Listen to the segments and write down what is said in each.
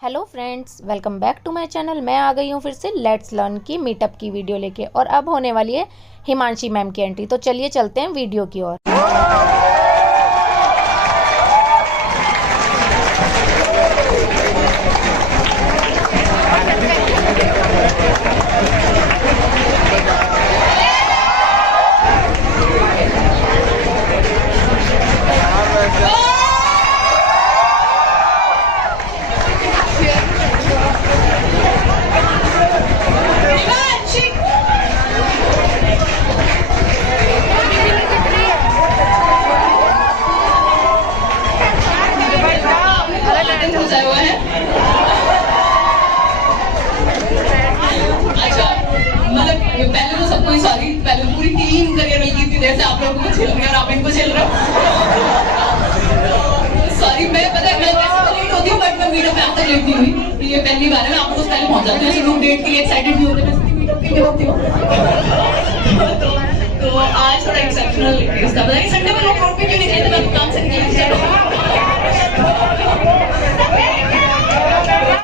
Hello friends, welcome back to my channel. मैं आ गई हूँ फिर से लेट्स लर्न की मीटअप की वीडियो लेके, और अब होने वाली है हिमांशी मैम की एंट्री। तो चलिए चलते हैं वीडियो की ओर। पहुंचा हुआ है। अच्छा, मतलब पहले तो सबको ही सॉरी, पहले पूरी टीम करियर मिल गई थी देर से आप लोगों को झेल रहे हैं और आप इनको झेल रहे हो। सॉरी, मैं पता है मैं वैसे लेट होती हूँ, बट मैं मीटअप में आज तक लेट नहीं हुई। ये पहली बार है, मैं आपको पहले पहुंच जाती हूँ। रूम डेट के लिए एक्साइटेड भी होते हैं, मैं मीटअप के लिए होती हूँ। तो आज थोड़ा एक्सेप्शनल था। पता नहीं संडे में लोग रोड पे क्यों नहीं खेलते, मैं काम से निकली।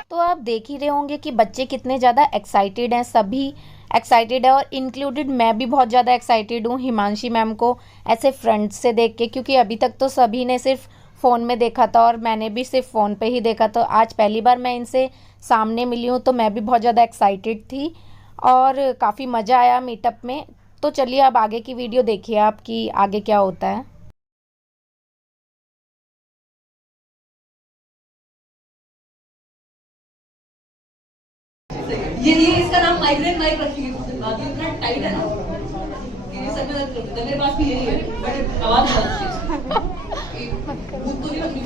तो आप देख ही रहे होंगे कि बच्चे कितने ज़्यादा एक्साइटेड हैं। सभी एक्साइटेड है और इंक्लूडेड मैं भी बहुत ज़्यादा एक्साइटेड हूँ हिमांशी मैम को ऐसे फ्रंट से देख के, क्योंकि अभी तक तो सभी ने सिर्फ फ़ोन में देखा था और मैंने भी सिर्फ फ़ोन पे ही देखा। तो आज पहली बार मैं इनसे सामने मिली हूँ, तो मैं भी बहुत ज़्यादा एक्साइटेड थी और काफ़ी मज़ा आया मीटअप में। तो चलिए अब आगे की वीडियो देखिए आप कि आगे क्या होता है। ये इसका नाम माइग्रेन माइक रखिए। बाकी इतना टाइट है ना कि सर में दर्द करता है। मेरे पास भी यही है, बट आवाज बहुत अच्छी है। भूत तो नहीं लग रही,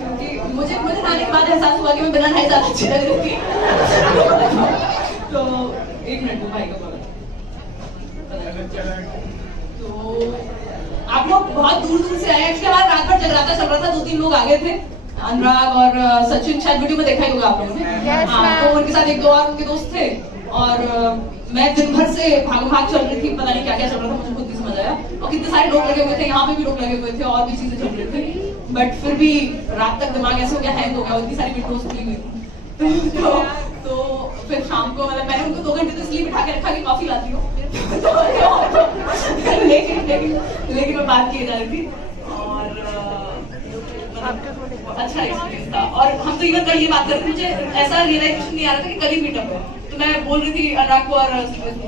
क्योंकि मुझे खाने के बाद एहसास हुआ कि मैं बिना नहाए ज्यादा अच्छी लग रही थी। तो एक मिनट में भाई का कॉल। तो आप लोग बहुत दूर दूर से आए। एक्चुअली हमारा रात भर जगराता चल रहा था, 2-3 लोग आ गए थे, अनुराग और सचिन, शायद वीडियो में देखा ही होगा आप लोगों ने। तो उनके साथ 1-2 और उनके दोस्त थे, और मैं दिन भर से भाग चल रही थी, पता नहीं क्या क्या चल रहा था, मुझे खुद नहीं समझ आया। और कितने सारे लोग लगे हुए थे, यहाँ पे भी लोग लगे हुए थे और भी चीजें चल रही थी, बट फिर भी रात तक दिमाग ऐसे हो गया, हैंग हो गया, इतनी सारी विंडोज खुली हुई थी। तो फिर शाम को मतलब मैंने उनको 2 घंटे तो इसलिए बिठा के रखा कि कॉफी लाती हूँ। लेकिन मैं बात किए जा रही थी, और अच्छा एक्सपीरियंस था। और हम तो इवन कल ये बात करते, मुझे ऐसा रियलाइजेशन नहीं आ रहा था कि कल ही मीटअप है। तो मैं बोल रही थी अनुराग को और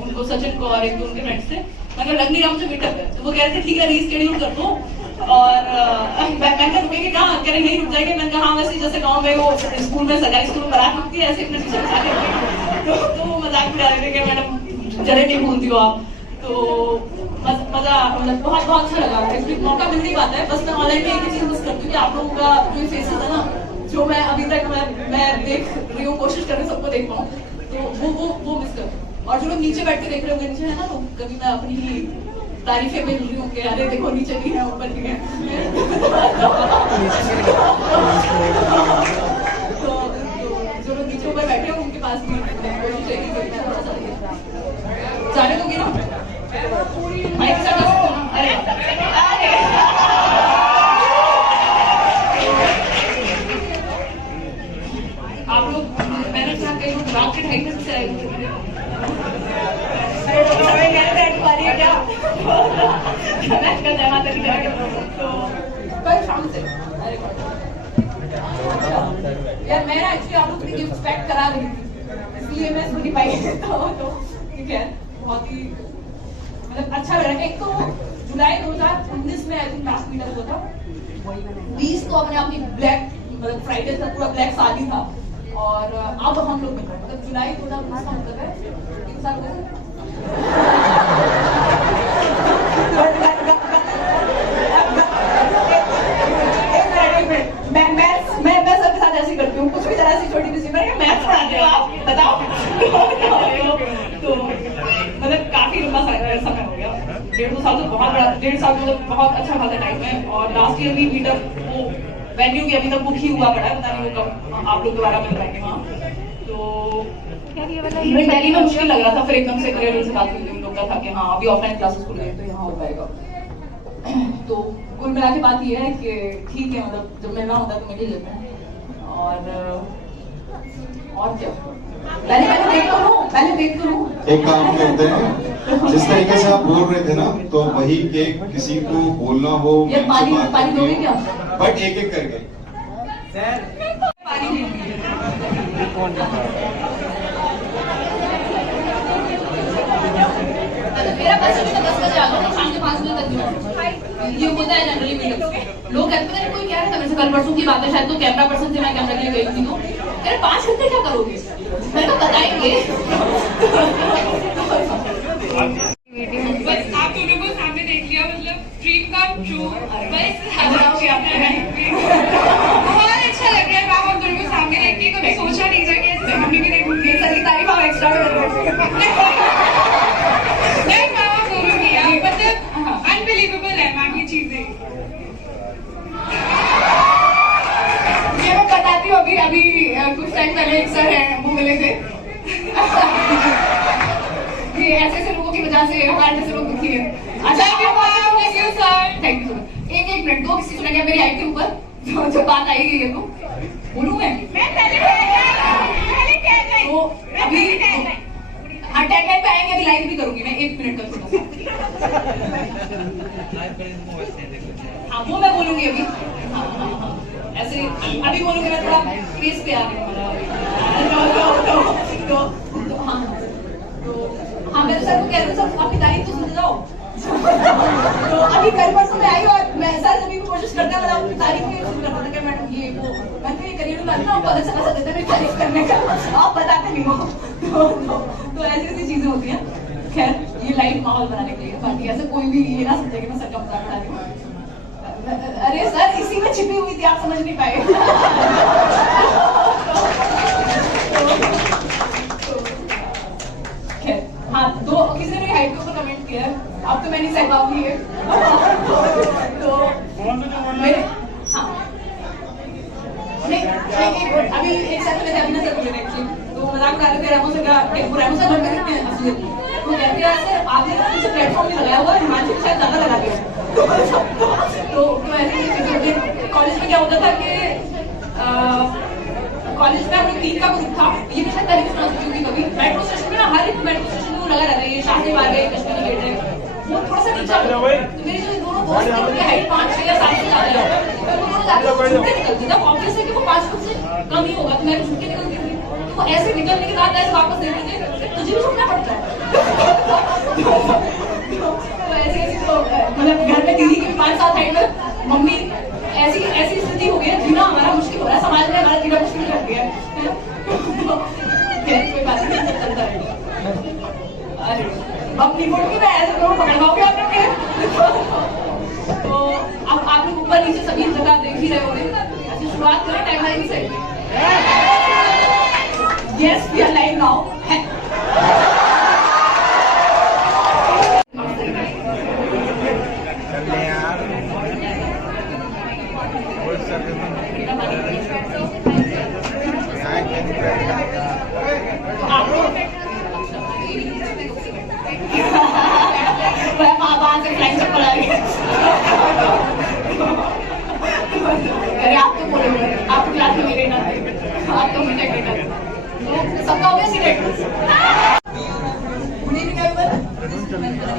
उनको, सचिन को और 1-2 उनके फ्रेंड्स थे, मगर लग नहीं रहा मुझे मीटअप है। तो वो कह रहे थे ठीक है रीस्केड्यूल कर दो, और मैं कहा रुकेंगे कहाँ, कह रहे नहीं रुक जाएंगे। मैंने कहा हाँ, वैसे जैसे गाँव में वो स्कूल में सरकारी स्कूल में बारात होती है, ऐसे अपने पीछे बिठा के। तो मजाक उड़ा रहे थे कि मैडम जरे नहीं भूलती हो आप। तो मजा मतलब बहुत अच्छा लगा। एक्चुअली मौका मिल नहीं पाता है। बस मैं ऑनलाइन में एक ही चीज मिस करती हूँ कि आप लोगों का जो फेसेस है ना, जो मैं अभी तक मैं देख रही हूँ, कोशिश कर रही हूँ सबको देख पाऊँ, तो वो मिस करती हूँ। और जो लोग नीचे बैठ के देख रहे होंगे, नीचे है ना, तो कभी मैं अपनी ही तारीफें मिल रही हूँ कि अरे देखो नीचे भी है, ऊपर भी है। तो जो लोग नीचे ऊपर बैठे हो उनके पास भी कोशिश है कि थोड़ा सा जाने दोगे ना माइक से। अरे आप लोग, मैंने कहा कई लोग रात के 2:30 बजे से आए थे। कल शाम से यार मैं ना एक्चुअली आप लोग की गिफ्ट पैक करा रही थी, इसलिए मैं सुनी पाई। तो ठीक है, बहुत ही मतलब अच्छा लगा। एक तो जुलाई 2019 में आई थिंक लास्ट मीटअप हुआ था। 20 तो अपने आपकी ब्लैक मतलब फ्राइडे था, पूरा ब्लैक साल ही था, और अब हम लोग मतलब जुलाई 2019 का मतलब है 3 साल हो गए। मैं सबके साथ ऐसे करती हूँ, कुछ भी तरह से छोटी सी मैथ्स पढ़ाते हो आप बताओ। तो मतलब काफी लंबा समय हो गया, 1.5-2 साल तो बहुत बड़ा, 1.5 साल मतलब बहुत अच्छा खासा टाइम है। और लास्ट ईयर भी मीटअप वो वेन्यू भी अभी तक बुक ही हुआ पड़ा है, पता नहीं वो कब आप लोग दोबारा मिल पाएंगे वहाँ। तो दिल्ली में मुश्किल लग रहा था, फिर एकदम से करियर से बात हुई उन लोग का था कि हाँ अभी ऑफलाइन क्लासेस खुल गए तो यहाँ हो पाएगा। तो कुल मिला के बात ये है कि ठीक है, मतलब जब मिलना होता है तो मिल ही लेते हैं। और क्या, पहले देख तो लूं। एक काम करते हैं, जिस तरीके से आप बोल रहे थे ना, तो वही के किसी को बोलना हो ये पानी दोगे क्या? बट एक एक करके। पानी नहीं मेरा बस 10 बजे आ जाओ, शाम के 5 बजे तक जो ये होता है जनरली मीटिंग्स में। लोग कहते हैं कोई कह रहा था मेरे से कल परसों की बात है, शायद तो कैमरा पर्सन थे, मैं कैमरा के लिए गई थी, तो कह रहे 5 घंटे क्या करोगे? मैं तो बताएंगे। बस आप दोनों को सामने देख लिया, मतलब ड्रीम कम ट्रू। बस बहुत अच्छा लग रहा है मैम, आप दोनों को सामने देख के कभी सोचा नहीं था कि ऐसे सामने भी देखूंगी। सारी तारीफ आप एक्स्ट्रा कर रहे नहीं मैम, आप दोनों की मतलब अनबिलीवेबल है मैम ये चीजें। ये मैं बताती हूँ, अभी कुछ टाइम पहले एक सर है, वो मिले थे। ये ऐसे लोगों की वजह से हमारे जैसे लोग दुखी है। अच्छा, thank you sir. Thank you. एक मिनट दो, किसी सुना क्या मेरी हाइट के ऊपर जो बात आएगी ये तो बोलूँ मैं पहले कह गई तो अभी हाँ टैगलाइन पे आएंगे, अभी लाइव भी करूंगी मैं 1 मिनट का छोटा सा। हाँ वो मैं बोलूंगी अभी। हाँ ऐसे अभी बोलूंगी मैं, थोड़ा पेस पे आ गई हाँ मैं तो सर को कह रही हूँ, सर आपकी तारीफ तो सुन जाओ। तो अभी कल परसों में आई और मैं सर अभी भी कोशिश करता है, मतलब तारीफ नहीं शुरू करता था कि मैडम ये वो मैं तो ये करियर में ना आपको अच्छा खासा देता है तारीफ करने का, आप बताते नहीं हो। तो ऐसी चीजें होती हैं। खैर ये लाइट माहौल बनाने के लिए, बाकी ऐसे कोई भी ये ना समझे कि मैं सर का मजाक उड़ा रही हूँ। अरे सर इसी में छिपी हुई थी, आप समझ नहीं पाए। हाँ तो किसी ने मेरी हाइट के ऊपर कमेंट किया है, अब तो मैं नहीं सह पाऊंगी ये। तो मेरे हाँ नहीं अभी एक साथ में अभी ना सर बोले एक्चुअली, तो मजाक उड़ा रहे थे रेमो सर का। रेमो सर घर में कितने हैं असली, तो कहते हैं सर आपने ना पीछे प्लेटफॉर्म में लगाया हुआ है, हिमाचल शायद ज्यादा लगा दिया। तो ऐसी चीजें होती है। कॉलेज में क्या होता था कि कॉलेज में हम लोग 3 का ग्रुप था, ये भी शायद तारीफ सुना सकती होगी कभी। मेट्रो स्टेशन में ना हर एक मेट्रो स्टेशन में लगा रहता है, ये शास्त्री मार्ग है, कश्मीरी गेट है, वो थोड़ा सा नीचा। तो मेरे जो दोनों दोस्त थे उनकी हाइट 5, 6 या 7 से ज्यादा है, तो वो दोनों जाकर छुट्टी निकलती था। ऑब्वियस है कि वो 5 फुट से कम ही होगा, तो मैं छुट्टी निकलती थी। तो ऐसे निकलने के बाद ऐसे वापस देखते थे, तुझे भी छुटना पड़ता है। तो ऐसी तो मतलब घर में दीदी की 5 साल हाइट में, मम्मी ऐसी स्थिति हो गई है, जीना हमारा मुश्किल हो रहा है, समाज में हमारा जीना मुश्किल कर दिया है। कोई बात नहीं, चलता रहेगा। अरे अपनी मुट्ठी में ऐसे दोनों पकड़ पाओगे आप लोग। तो अब आप लोग ऊपर नीचे सभी जगह देख ही रहे होंगे। ऐसे शुरुआत करें टाइमलाइन से। Yes we are live now. अरे आप तो बोलोगे, आप क्लास में मेरे ना थे, आप तो मुझे बेटा थे, तो सबका होगा सीक्रेट। Good evening everyone.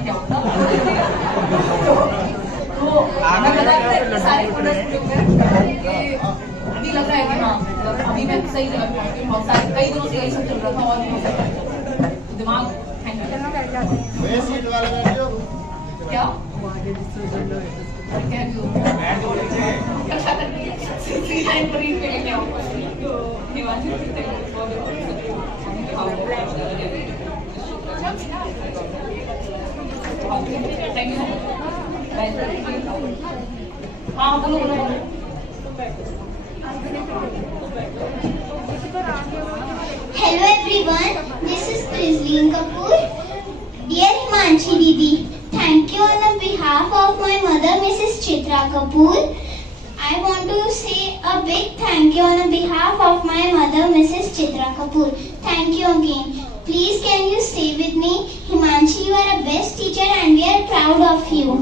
क्या होता तो मैं बता रही हूँ सारे फोटोज कि अभी लग रहा है कि हाँ अभी मैं सही जगह पहुंची हूँ। बहुत सारे कई दिनों से यही सब चल रहा था और दिमाग क्या हाँ बोलो बोलो। Hello everyone, this is Prizleen Kapoor. Dear Himanshi Didi, thank you on behalf of my mother Mrs. Chitra Kapoor. I want to say a big thank you on behalf of my mother Mrs. Chitra Kapoor. Thank you again. Please can you stay with me? Himanshi, you are a best teacher and we are proud of you.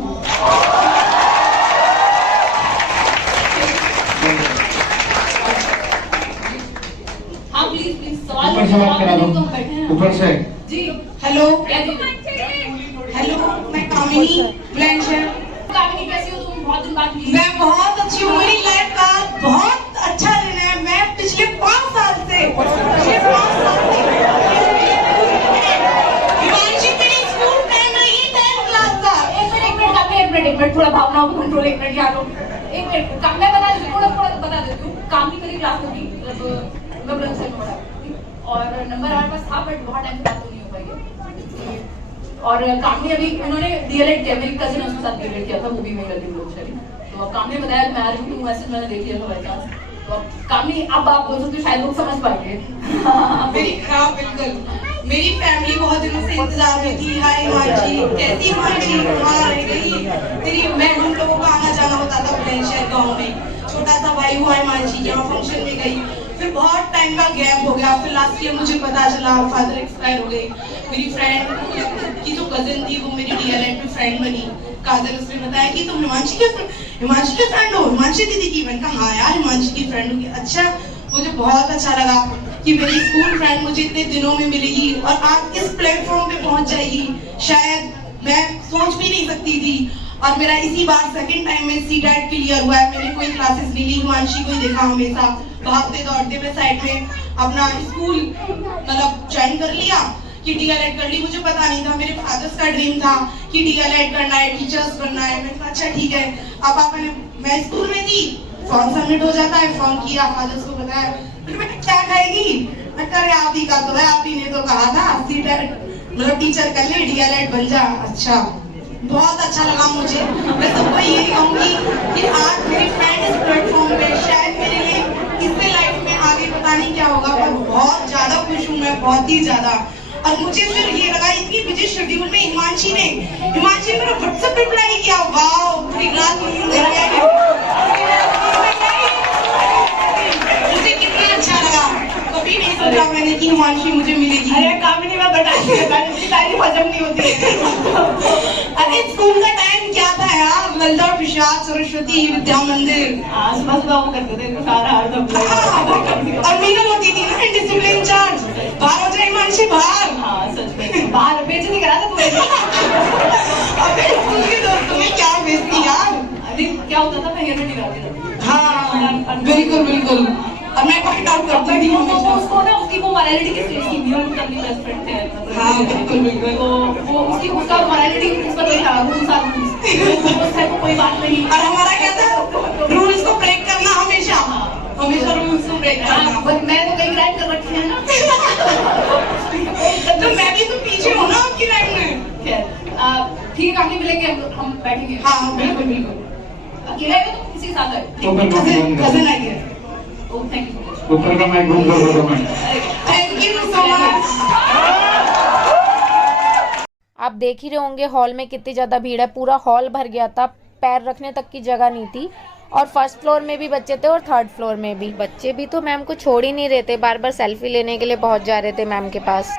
हाँ please please सवाल ऊपर से बात करा दो, तो हम बैठे हैं ऊपर से। जी। हेलो क्या जी? हेलो, मैं कामिनी ब्लैंचर। कामिनी कैसी हो तुम? बहुत दिन बाद मिली। मैं बहुत अच्छी हूँ। मेरी लाइफ का बहुत अच्छा दिन है। मैं पिछले 5 साल से हिमांशी मेरी स्कूल फ्रेंड रही, 10th क्लास का। एक मिनट थोड़ा भावनाओं को कंट्रोल, एक मिनट यार एक मिनट काम मैं बता देती हूँ, थोड़ा बता देती हूँ। काम की मेरी क्लास होगी, मैं ब्लड से पढ़ा और नंबर हमारे पास था बट बहुत टाइम से बात नहीं हो पाई। और कामनी अभी उन्होंने डीएलएड किया, मेरी कजिन उसके साथ डीएलएड किया था, वो भी मेरी गलती लोग चली। तो अब कामनी ने बताया मैं आ रही हूँ, मैसेज मैंने देख लिया था भाई साहब। तो अब कामनी अब आप बोल सकते हो, शायद लोग समझ पाएंगे। बिल्कुल मेरी फैमिली बहुत दिनों से इंतजार में थी। हाय हिमांशी, कैसी हिमांशी, कहाँ रह गई तेरी? मैं हम लोगों का आना जाना होता था बुलंदशहर गाँव में। छोटा सा भाई हुआ हिमांशी, यहाँ फंक्शन में गई, फिर बहुत टाइम का गैप हो गया। फिर लास्ट ईयर मुझे पता चला फादर एक्सपायर हो गए। मेरी फ्रेंड की जो कजिन थी वो मेरी डीएलएड में फ्रेंड बनी, काजल। उसने बताया कि तुम हिमांशी के फ्रेंड हो, हिमांशी दीदी की। मैंने कहा हाँ यार हिमांशी की फ्रेंड होगी। अच्छा, मुझे बहुत अच्छा लगा कि मेरी स्कूल फ्रेंड मुझे इतने दिनों में मिलेगी और आज इस प्लेटफॉर्म पे पहुंच जाएगी, शायद मैं सोच भी नहीं सकती थी। और मेरा इसी बार सेकंड टाइम में सीटेट क्लियर हुआ है। मैंने कोई क्लासेस नहीं ली, हिमांशी को ही देखा हमेशा। भागते दौड़ते मैं साइड में अपना स्कूल मतलब ज्वाइन कर लिया कि डीएलएड कर ली। मुझे पता नहीं था, मेरे फादर्स का ड्रीम था कि डीएलएड करना है, टीचर्स बनना है। मैंने कहा अच्छा ठीक है। अब आपने, मैं स्कूल में थी, फॉर्म सबमिट हो जाता है, फोन किया, फादर्स को बताया। बेटा क्या खाएगी? मैं कह रहे आप ही का तो है, आप ही ने तो कहा था सीटेट मतलब टीचर कर ले, डीएलएड बन जा। अच्छा, बहुत अच्छा लगा मुझे। मैं सबको यही कहूंगी कि आज मेरी फ्रेंड इस प्लेटफॉर्म पे, शायद मेरे लिए इससे लाइफ में आगे पता नहीं क्या होगा, पर बहुत ज्यादा खुश हूँ मैं, बहुत ही ज्यादा। और मुझे फिर ये लगा इतनी बिजी शेड्यूल में हिमांशी ने मेरा व्हाट्सएप रिप्लाई किया। वाओ, पूरी रात मुझे कितना अच्छा लगा। कभी नहीं सोचा मैंने कि हिमांशी मुझे मिलेगी। अरे कामिनी में तारीफ हजम नहीं होती है। अरे स्कूल का टाइम क्या था यार, ललिता प्रसाद सरस्वती विद्या मंदिर सुबह वो करते थे सारा और मीनल होती थी ना डिसिप्लिन चार्ज। बाहर हो जाए हिमांशी, बाहर। हाँ सच में बाहर बेच नहीं करा था तुम्हें। अबे स्कूल के दोस्तों में क्या बेचती यार। अरे क्या होता था, मैं हेयर में निकालती थी। हाँ बिल्कुल। और मैं पॉइंट आउट करती थी हमेशा उसको ना, उसकी वो मोरालिटी की स्टेज थी, मेरा उनका भी बेस्ट फ्रेंड थे। हाँ बिल्कुल। तो वो उसकी उसका मोरालिटी इस पर वही था, रूल्स आर रूल्स है, कोई बात नहीं। और हमारा क्या था, रूल्स को ब्रेक करना हमेशा रूल्स को ब्रेक करना। बट मैं तो कई ग्राइंड कर रखी है ना। तो मैं भी तो पीछे हूँ ना आपकी लाइन में। ठीक है, काफी मिलेंगे हम बैठेंगे। हाँ बिल्कुल। अकेले हो तो किसी के साथ है, कजिन आई है। ऊपर का माइक बंद कर दो। Thank you so much. आप देख ही रहे होंगे हॉल में कितनी ज़्यादा भीड़ है, पूरा हॉल भर गया था, पैर रखने तक की जगह नहीं थी। और फर्स्ट फ्लोर में भी बच्चे थे और थर्ड फ्लोर में भी बच्चे भी तो मैम को छोड़ ही नहीं रहे थे, बार बार सेल्फी लेने के लिए पहुंच जा रहे थे मैम के पास।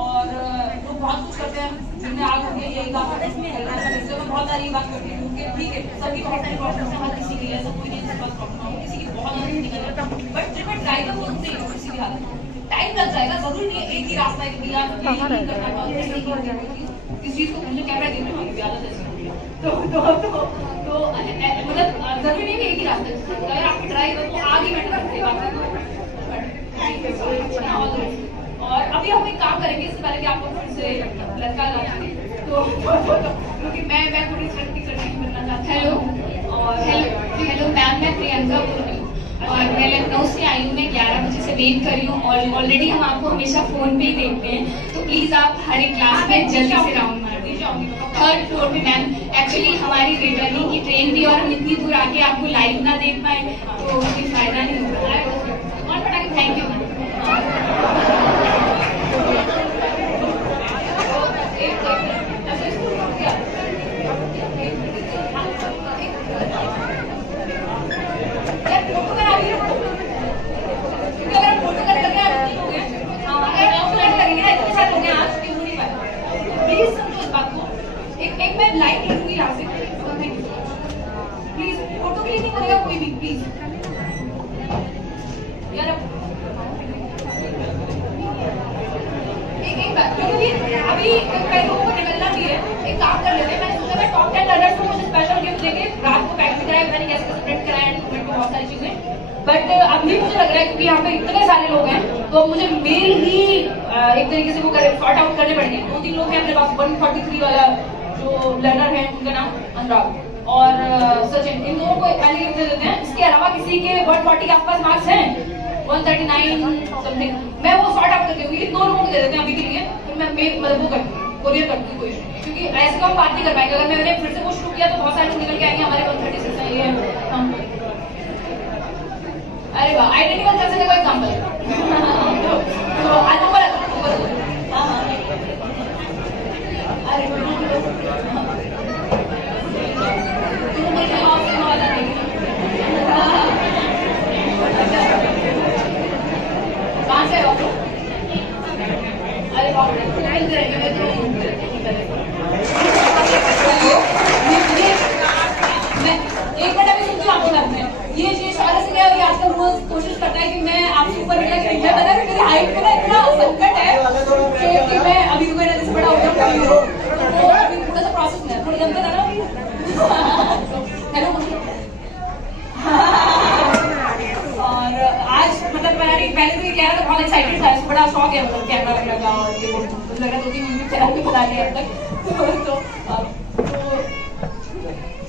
और लोग बहुत कुछ करते हैं, जिन्हें आग हो गई यही बात बहुत सारी बात करती है क्योंकि ठीक है सभी बहुत सारी प्रॉब्लम हर किसी की है, सब कोई नहीं पास प्रॉब्लम किसी की बहुत बट जब ट्राई करो होते हैं किसी भी हालत में टाइम लग जाएगा, जरूरी नहीं है एक ही रास्ता है कि आप इस चीज को मुझे कैमरा देखने वाली आदत है तो मतलब जरूरी नहीं है एक ही रास्ता है, अगर आप ट्राई करो तो आगे बेटर करते और अभी हम एक काम करेंगे इससे पहले कि आपको फिर से लड़का लाएंगे क्योंकि मैं थोड़ी सख्ती बनना चाहती हूँ। हेलो मैम, मैं प्रियंका बोल रही हूँ और मैं लखनऊ से आई हूँ। मैं 11 बजे से वेट कर रही हूँ और ऑलरेडी हम आपको हमेशा फ़ोन पे ही देखते हैं, तो प्लीज़ आप हर एक क्लास में जल्दी से राउंड मार दीजिए। 3rd फ्लोर पे मैम, एक्चुअली हमारी रिटर्निंग की ट्रेन भी और हम इतनी दूर आके आपको लाइव ना देख पाए तो कोई फ़ायदा नहीं होता है। और पटाखे, थैंक यू मैम। एक मैं लाइट रखूंगी यहाँ से, प्लीज फोटो क्लिक नहीं करेगा कोई भी, प्लीज यार। एक बात, क्योंकि अभी कई लोगों को निकलना भी है, एक काम कर लेते हैं। मैंने सोचा था टॉप 10 लर्नर्स को मुझे स्पेशल गिफ्ट देके रात को पैक भी कराया, मैंने कैसे कैसे प्रिंट कराया एंड बहुत सारी चीजें, बट अभी मुझे लग रहा है क्योंकि यहाँ पे इतने सारे लोग हैं तो मुझे मेल ही एक तरीके से वो सॉर्ट आउट करने पड़ेंगे। 2-3 लोग हैं अपने पास। 143 वाला जो लर्नर है उनका नाम अनुराग और सचिन, इन दोनों को पहले गिफ्ट दे देते हैं। इसके अलावा किसी के 140 के आसपास मार्क्स हैं, 139 समथिंग, मैं वो सॉर्ट आउट करके इन 2 लोगों को दे देते हैं अभी के लिए। फिर मैं मतलब वो करती हूँ, कोरियर करती हूँ, कोई क्योंकि ऐसे तो हम बात नहीं कर पाएंगे। अगर मैंने फिर से वो शुरू किया तो बहुत सारे लोग निकल के आएंगे हमारे 136 है ये हम। अरे वाह, आइडेंटिकल कर सकते कोई एग्जांपल तो आज ऊपर अरे कहाँ से हो? अरे बाप रे, एक मिनट अभी सुनती हूँ आपके बारे में। ये सारे से क्या अभी आजकल रोज कोशिश करता है कि मैं आपसे ऊपर निकला, कि मैं पता है मेरी हाइट में ना इतना संकट है कि मैं अभी कोई ना जैसे बड़ा हो जाऊँ, तो अभी थोड़ा सा प्रोसेस में है, थोड़ी जमता था ना। हेलो और आज मतलब पहले तो ये कह रहा था, बहुत एक्साइटेड था, बड़ा शौक है, मतलब कैमरा वगैरह का और ये वो लग रहा 2-3 यूट्यूब चैनल भी बता दिया अब तक। तो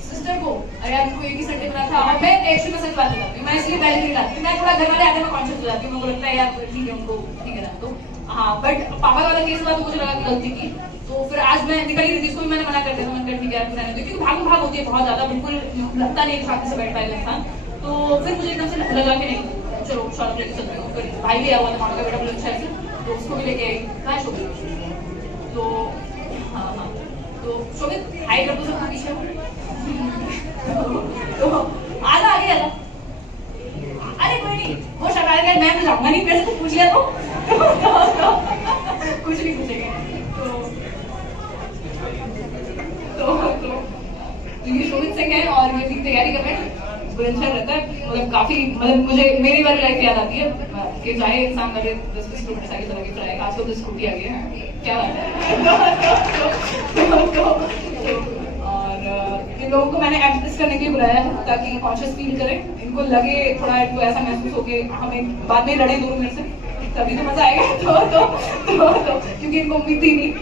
सिस्टर को अरे आपको एक ही संडे बना था और मैं एक्चुअली में सच बात बताती हूँ, मैं इसलिए पहले नहीं लाती, मैं थोड़ा घर वाले आते हैं मैं कॉन्शियस हो जाती हूँ, मुझे लगता है यार ठीक है उनको ठीक है ना। तो हाँ, बट पापा वाला केस हुआ तो मुझे लगा गलती की, तो फिर आज मैं निकल ही रही थी, इसको भी मैंने मना कर दिया था, मैंने ठीक है रहने दो, क्योंकि भाग होती है बहुत ज्यादा, बिल्कुल लगता नहीं शांति से बैठ पाएगा इंसान। तो फिर मुझे एकदम से लगा कि नहीं चलो शॉर्ट लेके चलती हूँ। फिर भाई भी आया हुआ था, मामा का बेटा बोला अच्छा है, तो उसको भी लेके आई। कहाँ शोभित? तो हाँ हाँ, तो शोभित हाई कर दो सबको पीछे। तो आधा आगे आधा, अरे कोई नहीं, वो शरारत है, मैं तो जाऊंगा नहीं, मेरे से कुछ पूछ लिया तो कुछ नहीं पूछेंगे। तो ये शोभित सिंह है और ये भी तैयारी कर रहे हैं, बुलंदशहर रहता है, मतलब काफी मतलब मुझे मेरी वाली लाइफ याद आती है कि चाहे इंसान करे 10-20 किलोमीटर साइकिल चला के चलाए, आजकल तो स्कूटी आ गई है, क्या बात है। और इन लोगों को मैंने एक्सप्रेस करने के लिए बुलाया है ताकि कॉन्शियस फील करें, इनको लगे थोड़ा, इनको ऐसा महसूस हो कि हमें बाद में लड़े दोनों मेरे से, तभी तो मजा आएगा। तो क्योंकि इनको उम्मीद थी नहीं,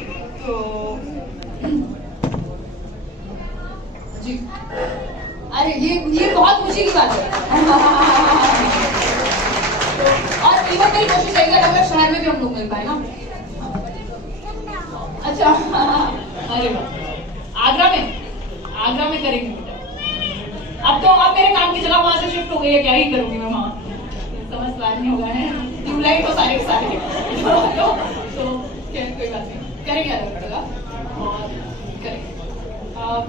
तो जी अरे ये बहुत खुशी की बात है। और इवन मेरी कोशिश है कि अगर शहर में भी हम लोग मिल पाए ना। अच्छा अरे आगरा में करेंगे बेटा। अब मेरे काम की जगह वहां से शिफ्ट हो गई है, क्या ही करूंगी मैं वहां, समझदार नहीं होगा है, ट्यूबलाइट तो सारे तो कोई बात नहीं, करेंगे अलग पड़ेगा और करेंगे।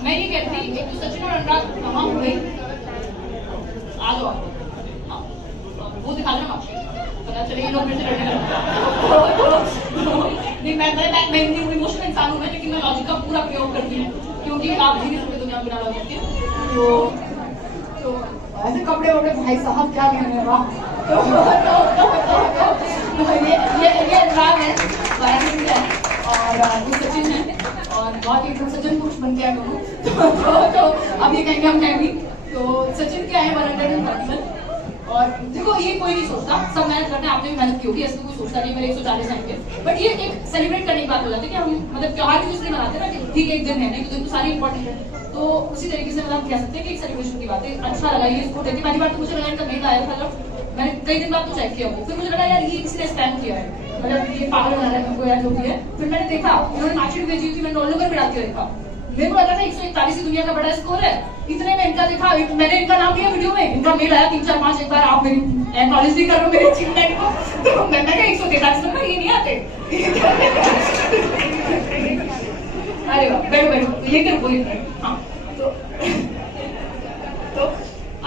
मैं ये कहती एक तो सचिन और अनुराग कहाँ हो गई, आ जाओ हाँ, वो दिखा देना आपको, पता चलेगा लोग मेरे से लड़ने लगे। नहीं मैं इमोशनल इंसान हूँ मैं, लेकिन मैं लॉजिक का पूरा प्रयोग करती हूँ, क्योंकि आप जी नहीं सकते दुनिया बिना लॉजिक के। तो ऐसे कपड़े वपड़े भाई साहब क्या कहने हैं, वाह। ये अनुराग है और वो सचिन है और बहुत ही सचिन पुरुष बन गया दोनों। तो अब ये कहेंगे हम हैं भी। तो सचिन क्या है 131 और देखो ये कोई नहीं सोचता, सब मेहनत करते हैं, आपने भी मेहनत की होगी, ऐसे तो कोई सोचता नहीं मेरे 140 आएंगे, बट ये एक सेलिब्रेट करने की बात हो जाती है कि हम मतलब त्योहार भी इसलिए मनाते हैं ना कि ठीक है एक दिन है, नहीं तो दिन तो सारी इंपॉर्टेंट है, तो उसी तरीके से मतलब कह सकते हैं कि एक सेलिब्रेशन की बात है। अच्छा लगा ये इसको देख के, पहली बार तो मुझे लगा इनका मेल आया था जब मैंने कई दिन बाद तो चेक किया वो, फिर मुझे लगा यार ये किसी ने स्पैम किया है, मतलब ये पागल बना रहा है हमको यार जो भी है, फिर मैंने देखा उन्होंने मार्कशीट भेजी थी, मैंने रोल नंबर भी डाल के देखा, मेरे को लगा था 141 ही दुनिया का बड़ा स्कोर है, इतने में इनका देखा, मैंने इनका नाम लिया वीडियो में, इनका मेल आया 3 4 5 एक बार आप मेरी एक्नॉलेज नहीं कर रहे हो मेरे अचीवमेंट को, तो मैंने कहा 143 नंबर ये नहीं आते। अरे वाह, बैठो बैठो, ये क्या बोली, हाँ तो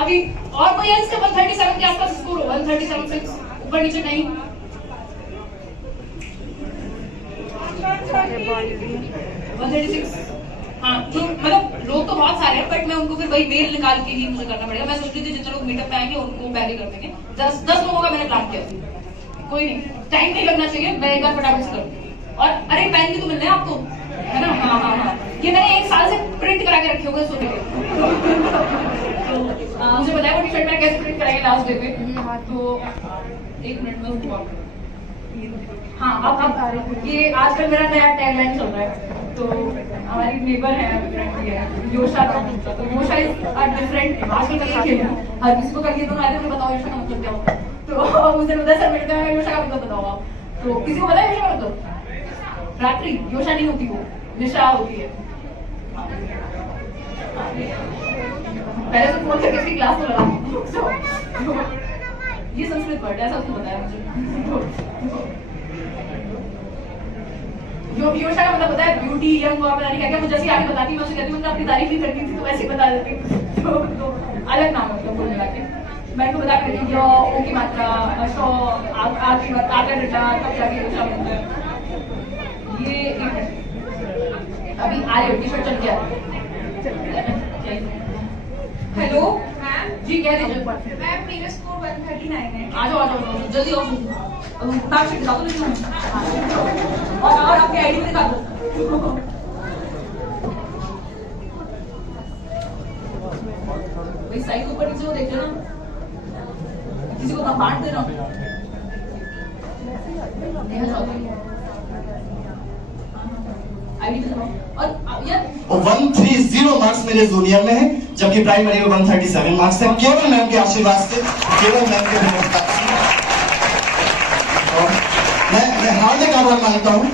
अभी और कोई है इसके 137 के आसपास स्कोर हो, 137 से ऊपर नीचे नहीं, 136, हाँ जो मतलब लोग तो बहुत सारे हैं, बट मैं उनको फिर वही मेल निकाल के ही मुझे करना पड़ेगा। मैं सोच रही थी जितने लोग मीटअप पे आएंगे उनको पहले कर देंगे, 10 लोगों का मैंने प्लान किया, कोई नहीं, टाइम नहीं लगना चाहिए, मैं एक बार फटाफट से करूँ। और अरे पेन भी तो मिल रहे हैं आपको, है ना, हाँ हाँ हाँ, ये मैंने 1 साल से प्रिंट करा के रखे होंगे सोने के, मुझे बताया वो टी-शर्ट मैंने कैसे प्रिंट कराएंगे लास्ट डे पे, तो 1 मिनट में उसको, हाँ अब ये आजकल मेरा नया टैगलाइन चल रहा है, तो हमारी नेबर है योशा, तो योशा इज अ डिफरेंट, आजकल का एक है, हर किसी को करके तो आते हैं, बताओ योशा का मतलब क्या होता है, तो मुझे बताया सर मैंने कहा योशा का मतलब बताओ आप, तो किसी को पता है योशा का मतलब, रात्रि योशा नहीं होती, वो निशा होती है, पहले तो फोन करके इसकी क्लास में लगा, ये संस्कृत वर्ड है, ऐसा उसने बताया मुझे। योशा का मतलब पता है ब्यूटी, यंग, वो पता नहीं क्या क्या, मुझे जैसे आगे बताती मैं उसे कहती हूँ अपनी तारीफ ही करती थी तो वैसे बता देती, तो अलग नाम है मतलब बोलने लगे, मैं तो बता करती हूँ ओ की मात्रा, शो आगे डंडा, तब जाके योशा बनता है। ये अभी आ रही टी-शर्ट चल गया। हेलो मैम जी, कह दीजिए मैम, मेरा स्कोर 139 है। आ जाओ जल्दी आओ, मार्कशीट दिखा दो और आपके आईडी में दिखा दो। भाई साइड ऊपर नीचे वो देख लेना, किसी को ना बांट देना। आईडी दिखाओ और यार 130 मार्क्स मेरे जूनियर में है, जबकि प्राइमरी में 137 मार्क्स है, केवल मैम के आशीर्वाद से, केवल मैम के मेहनत से। मैं हार्दिक आभार मानता हूँ,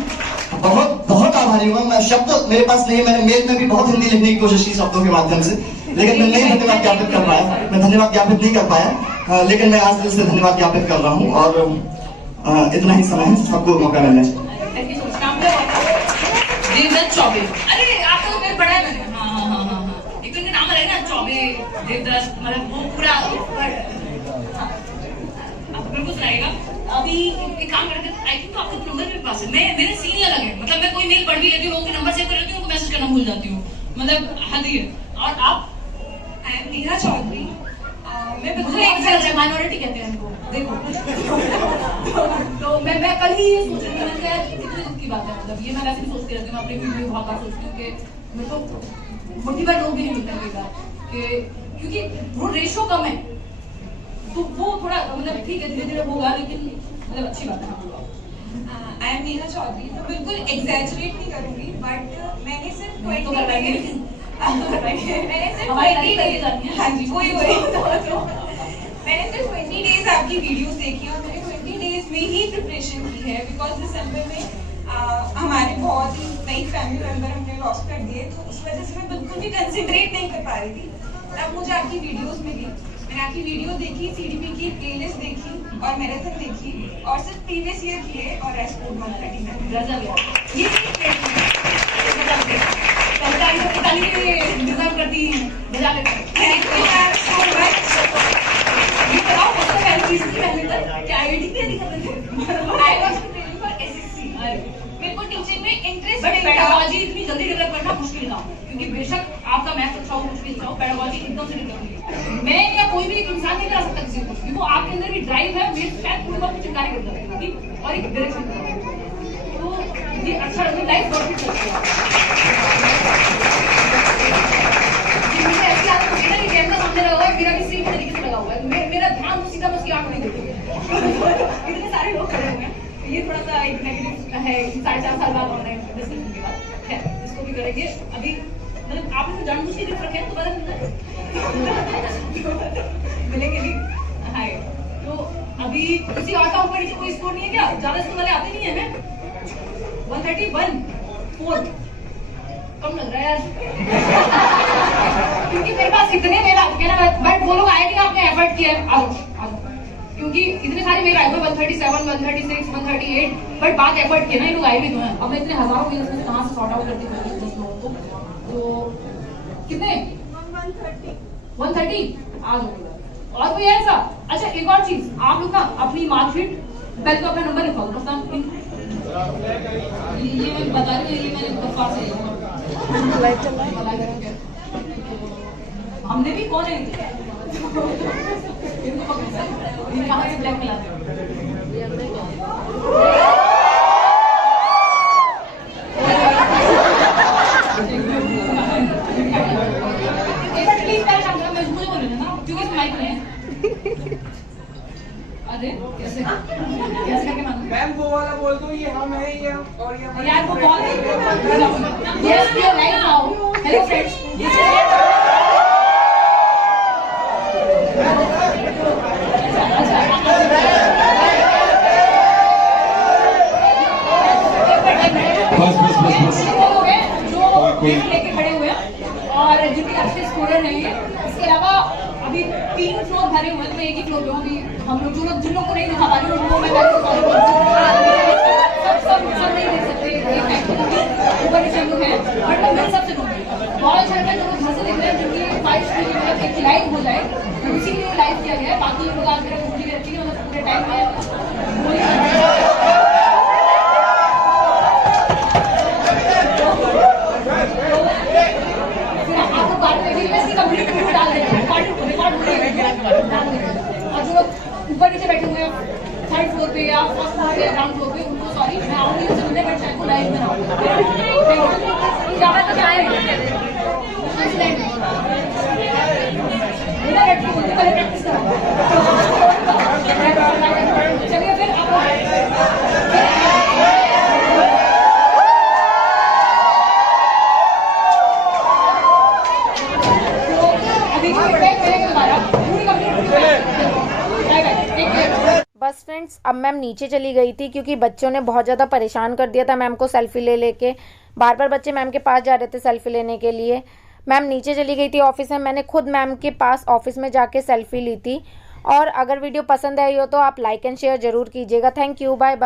बहुत बहुत आभारी हूँ मैं, शब्द मेरे पास नहीं, मैंने मेल में भी बहुत हिंदी लिखने की कोशिश की शब्दों के माध्यम से, लेकिन मैं नहीं धन्यवाद ज्ञापित कर पाया, मैं धन्यवाद ज्ञापित नहीं कर पाया, लेकिन मैं आज दिल से धन्यवाद ज्ञापित कर रहा हूँ, और इतना ही समय है, सबको मौका मिलना चाहिए। देवदत्त चौबे, अरे आपका तो मेरे पढ़ा है मैंने, हाँ, एक तो इनका नाम अलग है ना, चौबे देवदत्त, मतलब वो पूरा आप बिल्कुल सुनाइएगा। अभी एक काम करते हैं, आई थिंक आपका नंबर मेरे पास है, मेरे सीन अलग है, मतलब मैं कोई मेल पढ़ भी लेती हूँ, लोगों के नंबर सेव कर लेती हूँ, उनको मैसेज करना भूल जाती हूँ, मतलब हद ही है। और आप? आई एम नेहा चौधरी, मैं मुझे एक माइनॉरिटी कहते हैं इनको, देखो तो मैं कल ही ये सोच रही थी, मैंने कहा कितने दिन की बात है, मतलब ये मैं वैसे भी सोचती रहती हूँ, मैं अपने वीडियो बहुत बार सोचती हूँ कि मेरे को मोटिवेट लोग भी नहीं मिलते कई बार, क्योंकि वो रेशो कम है, तो वो थोड़ा मतलब ठीक है धीरे धीरे होगा, लेकिन मतलब अच्छी बात है। आई एम नेहा चौधरी, तो बिल्कुल एग्जैजरेट नहीं करूंगी, बट मैंने सिर्फ तो करवाएंगे, मैंने सिर्फ हमारी तारीफ करके जानी है। हाँ जी वही तो मैंने सिर्फ 20 डेज आपकी वीडियोस देखी और मैंने 20 डेज में ही प्रिपरेशन की है, बिकॉज दिसंबर में हमारे बहुत ही नई फैमिली मेंबर हमने लॉस कर दिए, तो उस वजह से मैं बिल्कुल भी कंसंट्रेट नहीं कर पा रही थी। तब मुझे आपकी वीडियोस मिली, मैंने आपकी वीडियो देखी, सीडीपी की प्लेलिस्ट देखी और मैराथन देखी, और सिर्फ प्रीवियस ईयर किए और रेस्पोर्ट 139 ये डिजर्व करती हैं, बजा लेते हैं। Thank you ma'am so much. ये बताओ सबसे पहली चीज थी पहले तक क्या आईआईटी तैयारी कर रहे थे? I was preparing for SSC. मेरे को टीचिंग में इंटरेस्ट बट नहीं था। पेडागोजी इतनी जल्दी डेवलप करना मुश्किल था, क्योंकि बेशक आपका मैथ्स अच्छा हो, कुछ भी अच्छा हो, पेडागोजी एकदम से डेवलप नहीं है। मैं या कोई भी एक इंसान नहीं करा सकता किसी को, क्योंकि वो आपके अंदर भी ड्राइव है, मेरे शायद पूरे वक्त चिंगारी करता है, ठीक, और एक डायरेक्शन करता है, तो ये अच्छा लगता है, लाइफ बहुत कुछ लगती है। मुझे ऐसी आदत होती है ना कि कैमरा सामने लगा हुआ है, मेरा भी सेम तरीके से लगा हुआ है, मेरा ध्यान तो सीधा सारे लोग खड़े हुए हैं, तो ये थोड़ा सा एक नेगेटिव है 4.5 साल बाद ऑनलाइन डिस्कशन के बाद। खैर इसको भी करेंगे अभी, मतलब आपने जानबूझ के गिफ्ट रखे हैं दोबारा मिलेंगे भी। हाय तो अभी किसी और का ऊपर नीचे कोई स्कोर नहीं है क्या? ज्यादा स्कोर वाले आते नहीं है ना? 131 4 कम लग रहा है यार क्योंकि मेरे पास इतने मेल आ चुके हैं ना, बट वो लोग आए नहीं, आपने एफर्ट किया है, आओ क्योंकि इतने सारे मेल आए हुए 137 136 138, बट बात एफर्ट किया ना, ये लोग आए भी तो हैं। अब मैं इतने हजारों मेल में कहां से सॉर्ट आउट करती हूँ 10 लोगों को, तो कितने 130 आ जाओ। और कोई ऐसा? अच्छा एक और चीज, आप लोग ना अपनी मार्कशीट पहले तो अपना नंबर लिखा दो, ये मैं बता रही हूँ, ये मैंने बफा से हमने भी कौन है इनको पकड़, ये कहाँ से ब्लैक मिला कैसे करके मालूम? मैम वो वाला बोल दो, ये हम है, ये हम और ये हम। यार वो बहुत yes we are right now. Hello friends, जो लेके खड़े हुए हैं और जितने अच्छे स्कोरर हैं ये, इसके अलावा अभी 3 फ्लोर भरे हुए हैं, तो एक ही फ्लोर पे अभी हम लोग जिन लोग को नहीं दिखा पा रहे उनको मैं सब नहीं देख सकते, ऊपर नीचे लोग हैं, बट मैं मिल सबसे दूंगी। बहुत अच्छा लगता है जो लोग घर से देख रहे हैं, जिनकी 5 मतलब एक लाइव हो जाए, तो इसी लिए लाइव किया गया है। बाकी लोग आज मेरा पूरी रहती है, मतलब पूरे टाइम में और जो लोग ऊपर नीचे बैठे हुए हैं 3rd फ्लोर पे या 1st फ्लोर पे या ग्राउंड फ्लोर पे, उनको सॉरी, मैं आऊंगी उनसे मिलने, बट शायद को लाइव में आऊंगी। पहले प्रैक्टिस करो, चलिए फिर बस फ्रेंड्स, अब मैम नीचे चली गई थी क्योंकि बच्चों ने बहुत ज़्यादा परेशान कर दिया था मैम को सेल्फी ले लेके। बार बार बच्चे मैम के पास जा रहे थे सेल्फी लेने के लिए। मैम नीचे चली गई थी ऑफिस में, मैंने खुद मैम के पास ऑफिस में जाके सेल्फी ली थी। और अगर वीडियो पसंद आई हो तो आप लाइक एंड शेयर ज़रूर कीजिएगा। Thank you, bye bye.